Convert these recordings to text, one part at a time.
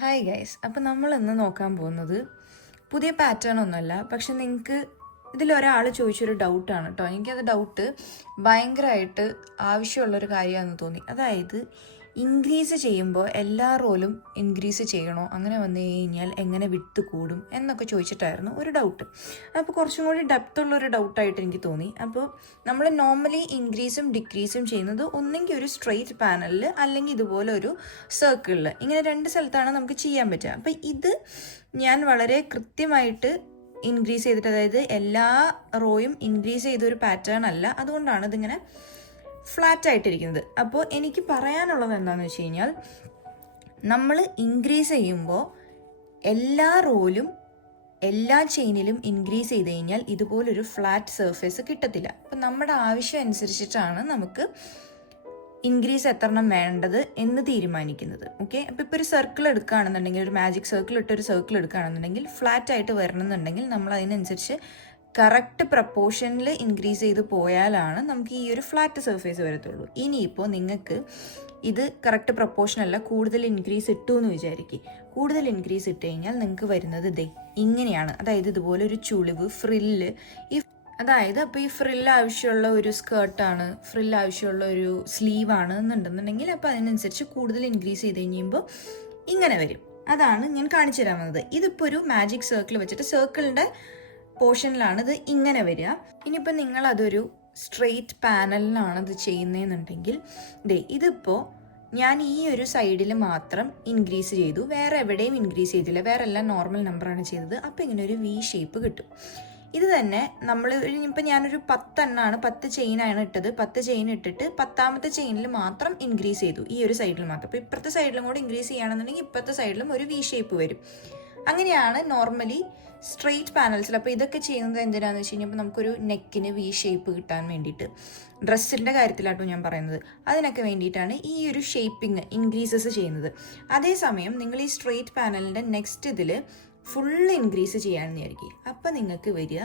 Hi guys, അപ്പം നമ്മൾ ഇന്ന് നോക്കാൻ പോകുന്നത് പുതിയ പാറ്റേൺ ഒന്നുമല്ല. പക്ഷെ നിങ്ങൾക്ക് ഇതിലൊരാൾ ചോദിച്ചൊരു ഡൗട്ടാണ് കേട്ടോ. എനിക്കത് ഡൗട്ട് ഭയങ്കരമായിട്ട് ആവശ്യമുള്ളൊരു കാര്യമാണെന്ന് തോന്നി. അതായത് ഇൻക്രീസ് ചെയ്യുമ്പോൾ എല്ലാ റോലും ഇൻക്രീസ് ചെയ്യണോ, അങ്ങനെ വന്നു കഴിഞ്ഞാൽ എങ്ങനെ വിട്ട് കൂടും എന്നൊക്കെ ചോദിച്ചിട്ടായിരുന്നു ഒരു ഡൗട്ട്. അപ്പോൾ കുറച്ചും കൂടി ഡെപ്തുള്ളൊരു ഡൗട്ടായിട്ട് എനിക്ക് തോന്നി. അപ്പോൾ നമ്മൾ നോർമലി ഇൻക്രീസും ഡിക്രീസും ചെയ്യുന്നത് ഒന്നെങ്കിൽ ഒരു സ്ട്രെയിറ്റ് പാനലിൽ അല്ലെങ്കിൽ ഇതുപോലെ ഒരു സർക്കിളിൽ, ഇങ്ങനെ രണ്ട് സ്ഥലത്താണ് നമുക്ക് ചെയ്യാൻ പറ്റുക. അപ്പോൾ ഇത് ഞാൻ വളരെ കൃത്യമായിട്ട് ഇൻക്രീസ് ചെയ്തിട്ട്, അതായത് എല്ലാ റോയും ഇൻക്രീസ് ചെയ്തൊരു പാറ്റേൺ അല്ല, അതുകൊണ്ടാണ് ഇതിങ്ങനെ ഫ്ലാറ്റ് ആയിട്ടിരിക്കുന്നത്. അപ്പോൾ എനിക്ക് പറയാനുള്ളത് എന്താണെന്ന് വെച്ച് കഴിഞ്ഞാൽ, നമ്മൾ ഇൻക്രീസ് ചെയ്യുമ്പോൾ എല്ലാ റോയിലും എല്ലാ ചെയിനിലും ഇൻക്രീസ് ചെയ്ത് കഴിഞ്ഞാൽ ഇതുപോലൊരു ഫ്ലാറ്റ് സർഫേസ് കിട്ടത്തില്ല. അപ്പം നമ്മുടെ ആവശ്യം അനുസരിച്ചിട്ടാണ് നമുക്ക് ഇൻക്രീസ് എത്രണ്ണം വേണ്ടത് എന്ന് തീരുമാനിക്കുന്നത്. ഓക്കെ, അപ്പോൾ ഇപ്പോൾ ഒരു സർക്കിൾ എടുക്കുകയാണെന്നുണ്ടെങ്കിൽ, ഒരു മാജിക് സർക്കിൾ ഇട്ടൊരു സർക്കിൾ എടുക്കുകയാണെന്നുണ്ടെങ്കിൽ ഫ്ലാറ്റ് ആയിട്ട് വരണമെന്നുണ്ടെങ്കിൽ നമ്മൾ അതിനനുസരിച്ച് കറക്റ്റ് പ്രപ്പോർഷനിൽ ഇൻക്രീസ് ചെയ്ത് പോയാലാണ് നമുക്ക് ഈ ഒരു ഫ്ലാറ്റ് സർഫേസ് വരത്തുള്ളൂ. ഇനിയിപ്പോൾ നിങ്ങൾക്ക് ഇത് കറക്റ്റ് പ്രപ്പോർഷൻ അല്ല, കൂടുതൽ ഇൻക്രീസ് ഇട്ടു എന്ന് വിചാരിക്കും. കൂടുതൽ ഇൻക്രീസ് ഇട്ട് കഴിഞ്ഞാൽ നിങ്ങൾക്ക് വരുന്നത് ഇങ്ങനെയാണ്. അതായത് ഇതുപോലെ ഒരു ചുളിവ്, ഫ്രില്ല്, അതായത് അപ്പോൾ ഈ ഫ്രില്ല് ആവശ്യമുള്ള ഒരു സ്കേർട്ടാണ്, ഫ്രില്ല് ആവശ്യമുള്ള ഒരു സ്ലീവാണ് എന്നുണ്ടെന്നുണ്ടെങ്കിൽ അപ്പോൾ അതിനനുസരിച്ച് കൂടുതൽ ഇൻക്രീസ് ചെയ്ത് കഴിയുമ്പോൾ ഇങ്ങനെ വരും. അതാണ് ഞാൻ കാണിച്ചു തരാൻ വന്നത്. ഇതിപ്പോൾ ഒരു മാജിക് സർക്കിൾ വെച്ചിട്ട് സർക്കിളിൻ്റെ പോർഷനിലാണ് ഇത് ഇങ്ങനെ വരിക. ഇനിയിപ്പോൾ നിങ്ങൾ അതൊരു സ്ട്രെയിറ്റ് പാനലിലാണ് ഇത് ചെയ്യുന്നതെന്നുണ്ടെങ്കിൽ ഇതിപ്പോൾ ഞാൻ ഈ ഒരു സൈഡിൽ മാത്രം ഇൻക്രീസ് ചെയ്തു, വേറെ എവിടെയും ഇൻക്രീസ് ചെയ്തില്ല, വേറെ എല്ലാം നോർമൽ നമ്പറാണ് ചെയ്തത്. അപ്പോൾ ഇങ്ങനെ ഒരു വി ഷേപ്പ് കിട്ടും. ഇത് തന്നെ നമ്മൾ ഇപ്പം ഞാനൊരു 10 ചെയിനാണ് ഇട്ടത്. 10 ചെയിൻ ഇട്ടിട്ട് 10ാമത്തെ ചെയിനിൽ മാത്രം ഇൻക്രീസ് ചെയ്തു, ഈ ഒരു സൈഡിൽ മാത്രം. അപ്പോൾ ഇപ്പുറത്തെ സൈഡിലും കൂടെ ഇൻക്രീസ് ചെയ്യുകയാണെന്നുണ്ടെങ്കിൽ ഇപ്പുറത്തെ സൈഡിലും ഒരു വി ഷേപ്പ് വരും. അങ്ങനെയാണ് നോർമലി സ്ട്രെയിറ്റ് പാനൽസിൽ. അപ്പോൾ ഇതൊക്കെ ചെയ്യുന്നത് എന്തിനാണെന്ന് വെച്ച് കഴിഞ്ഞാൽ നമുക്കൊരു നെക്കിന് വി ഷേപ്പ് കിട്ടാൻ വേണ്ടിയിട്ട്, ഡ്രസ്സിൻ്റെ കാര്യത്തിലാട്ടോ ഞാൻ പറയുന്നത്, അതിനൊക്കെ വേണ്ടിയിട്ടാണ് ഈ ഒരു ഷേപ്പിങ് ഇൻക്രീസസ് ചെയ്യുന്നത്. അതേസമയം നിങ്ങൾ ഈ സ്ട്രെയിറ്റ് പാനലിൻ്റെ നെക്സ്റ്റ് ഇതിൽ ഫുള്ള് ഇൻക്രീസ് ചെയ്യാമെന്ന് വിചാരിക്കും. അപ്പം നിങ്ങൾക്ക് വരിക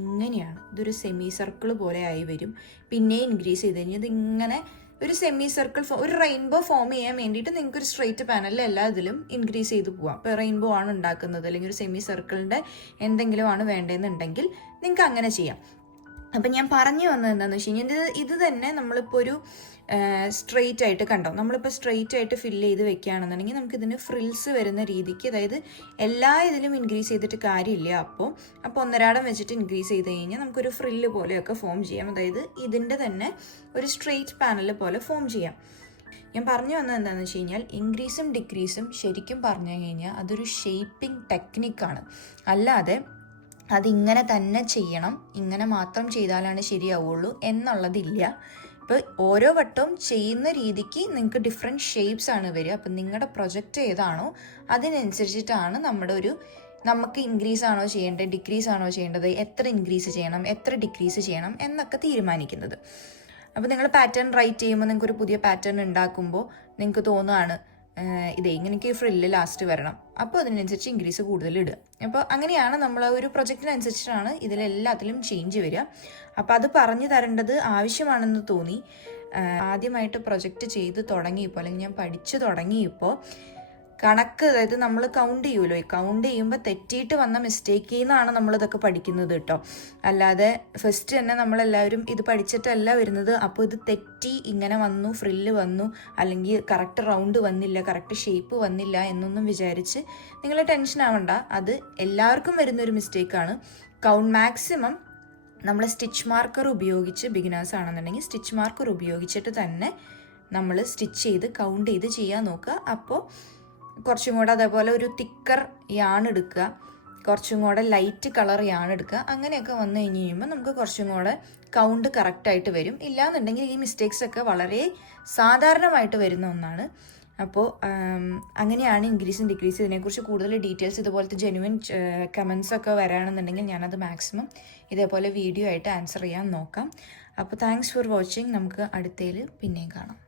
ഇങ്ങനെയാണ്. ഇതൊരു സെമി സർക്കിൾ പോലെ ആയി വരും. പിന്നെ ഇൻക്രീസ് ചെയ്ത് കഴിഞ്ഞാൽ ഇതിങ്ങനെ ഒരു സെമി സർക്കിൾ, ഒരു റെയിൻബോ ഫോം ചെയ്യാൻ വേണ്ടിയിട്ട് നിങ്ങൾക്ക് ഒരു സ്ട്രെയിറ്റ് പാനലിൽ എല്ലാ ഇതിലും ഇൻക്രീസ് ചെയ്ത് പോവാം. ഇപ്പോൾ റെയിൻബോ ആണ് ഉണ്ടാക്കുന്നത് അല്ലെങ്കിൽ ഒരു സെമി സർക്കിളിൻ്റെ എന്തെങ്കിലും ആണ് വേണ്ടതെന്നുണ്ടെങ്കിൽ നിങ്ങൾക്ക് അങ്ങനെ ചെയ്യാം. അപ്പം ഞാൻ പറഞ്ഞു വന്നത് എന്താണെന്ന് വെച്ച് കഴിഞ്ഞാൽ, ഇത് തന്നെ നമ്മളിപ്പോൾ ഒരു സ്ട്രെയിറ്റ് ആയിട്ട് കണ്ടോ, നമ്മളിപ്പോൾ സ്ട്രെയിറ്റ് ആയിട്ട് ഫില്ല് ചെയ്ത് വെക്കുകയാണെന്നുണ്ടെങ്കിൽ നമുക്കിതിന് ഫ്രിൽസ് വരുന്ന രീതിക്ക്, അതായത് എല്ലാ ഇതിലും ഇൻക്രീസ് ചെയ്തിട്ട് കാര്യമില്ല. അപ്പോൾ ഒന്നരാടം വെച്ചിട്ട് ഇൻക്രീസ് ചെയ്ത് കഴിഞ്ഞാൽ നമുക്കൊരു ഫ്രില്ല് പോലെയൊക്കെ ഫോം ചെയ്യാം. അതായത് ഇതിൻ്റെ തന്നെ ഒരു സ്ട്രെയിറ്റ് പാനൽ പോലെ ഫോം ചെയ്യാം. ഞാൻ പറഞ്ഞു വന്നത് എന്താണെന്ന് വെച്ച് കഴിഞ്ഞാൽ, ഇൻക്രീസും ഡിക്രീസും ശരിക്കും പറഞ്ഞു കഴിഞ്ഞാൽ അതൊരു ഷേപ്പിംഗ് ടെക്നിക്കാണ്. അല്ലാതെ അതിങ്ങനെ തന്നെ ചെയ്യണം, ഇങ്ങനെ മാത്രം ചെയ്താലാണ് ശരിയാവുള്ളൂ എന്നുള്ളതില്ല. ഇപ്പോൾ ഓരോ വട്ടവും ചെയ്യുന്ന രീതിക്ക് നിങ്ങൾക്ക് ഡിഫറെൻറ്റ് ഷേപ്സ് ആണ് വരിക. അപ്പം നിങ്ങളുടെ പ്രൊജക്റ്റ് ഏതാണോ അതിനനുസരിച്ചിട്ടാണ് നമുക്ക് ഇൻക്രീസ് ആണോ ചെയ്യേണ്ടത്, ഡിക്രീസ് ആണോ ചെയ്യേണ്ടത്, എത്ര ഇൻക്രീസ് ചെയ്യണം, എത്ര ഡിക്രീസ് ചെയ്യണം എന്നൊക്കെ തീരുമാനിക്കുന്നത്. അപ്പോൾ നിങ്ങൾ പാറ്റേൺ റൈറ്റ് ചെയ്യുമ്പോൾ, നിങ്ങൾക്കൊരു പുതിയ പാറ്റേൺ ഉണ്ടാക്കുമ്പോൾ നിങ്ങൾക്ക് തോന്നുകയാണ് ഇങ്ങനെയൊക്കെ ഫ്രില്ല് ലാസ്റ്റ് വരണം, അപ്പോൾ അതിനനുസരിച്ച് ഇൻക്രീസ് കൂടുതൽ ഇടുക. അപ്പോൾ അങ്ങനെയാണ് നമ്മൾ ഒരു പ്രൊജക്റ്റിനനുസരിച്ചിട്ടാണ് ഇതിലെല്ലാത്തിലും ചേഞ്ച് വരിക. അപ്പോൾ അത് പറഞ്ഞു തരേണ്ടത് ആവശ്യമാണെന്ന് തോന്നി. ആദ്യമായിട്ട് പ്രൊജക്റ്റ് ചെയ്ത് തുടങ്ങിയപ്പോൾ, അല്ലെങ്കിൽ ഞാൻ പഠിച്ചു തുടങ്ങിയപ്പോൾ കണക്ക്, അതായത് നമ്മൾ കൗണ്ട് ചെയ്യുമല്ലോ, കൗണ്ട് ചെയ്യുമ്പോൾ തെറ്റിയിട്ട് വന്ന മിസ്റ്റേക്കിൽ നിന്നാണ് നമ്മളിതൊക്കെ പഠിക്കുന്നത് കേട്ടോ. അല്ലാതെ ഫസ്റ്റ് തന്നെ നമ്മളെല്ലാവരും ഇത് പഠിച്ചിട്ടല്ല വരുന്നത്. അപ്പോൾ ഇത് തെറ്റി ഇങ്ങനെ വന്നു, ഫ്രില്ല് വന്നു, അല്ലെങ്കിൽ കറക്റ്റ് റൗണ്ട് വന്നില്ല, കറക്റ്റ് ഷേപ്പ് വന്നില്ല എന്നൊന്നും വിചാരിച്ച് നിങ്ങൾ ടെൻഷൻ ആവണ്ട. അത് എല്ലാവർക്കും വരുന്നൊരു മിസ്റ്റേക്കാണ്. മാക്സിമം നമ്മൾ സ്റ്റിച്ച് മാർക്കർ ഉപയോഗിച്ച്, ബിഗിനേഴ്സ് ആണെന്നുണ്ടെങ്കിൽ സ്റ്റിച്ച് മാർക്കർ ഉപയോഗിച്ചിട്ട് തന്നെ നമ്മൾ സ്റ്റിച്ച് ചെയ്ത് കൗണ്ട് ചെയ്ത് ചെയ്യാൻ നോക്കുക. അപ്പോൾ കുറച്ചും കൂടെ അതേപോലെ ഒരു തിക്കർ യാൺ എടുക്കുക, കുറച്ചും കൂടെ ലൈറ്റ് കളർ യാൺ എടുക്കുക. അങ്ങനെയൊക്കെ വന്നു കഴിഞ്ഞ് കഴിയുമ്പോൾ നമുക്ക് കുറച്ചും കൂടെ കൗണ്ട് കറക്റ്റായിട്ട് വരും. ഇല്ലാന്നുണ്ടെങ്കിൽ ഈ മിസ്റ്റേക്സ് ഒക്കെ വളരെ സാധാരണമായിട്ട് വരുന്ന ഒന്നാണ്. അപ്പോൾ അങ്ങനെയാണ് ഇൻക്രീസും ഡിക്രീസും. ഇതിനെക്കുറിച്ച് കൂടുതൽ ഡീറ്റെയിൽസ്, ഇതുപോലത്തെ ജെന്യുവൻ കമൻസ് ഒക്കെ വരാണെന്നുണ്ടെങ്കിൽ ഞാനത് മാക്സിമം ഇതേപോലെ വീഡിയോ ആയിട്ട് ആൻസർ ചെയ്യാൻ നോക്കാം. അപ്പോൾ താങ്ക്സ് ഫോർ വാച്ചിങ്. നമുക്ക് അടുത്തതിൽ പിന്നെയും കാണാം.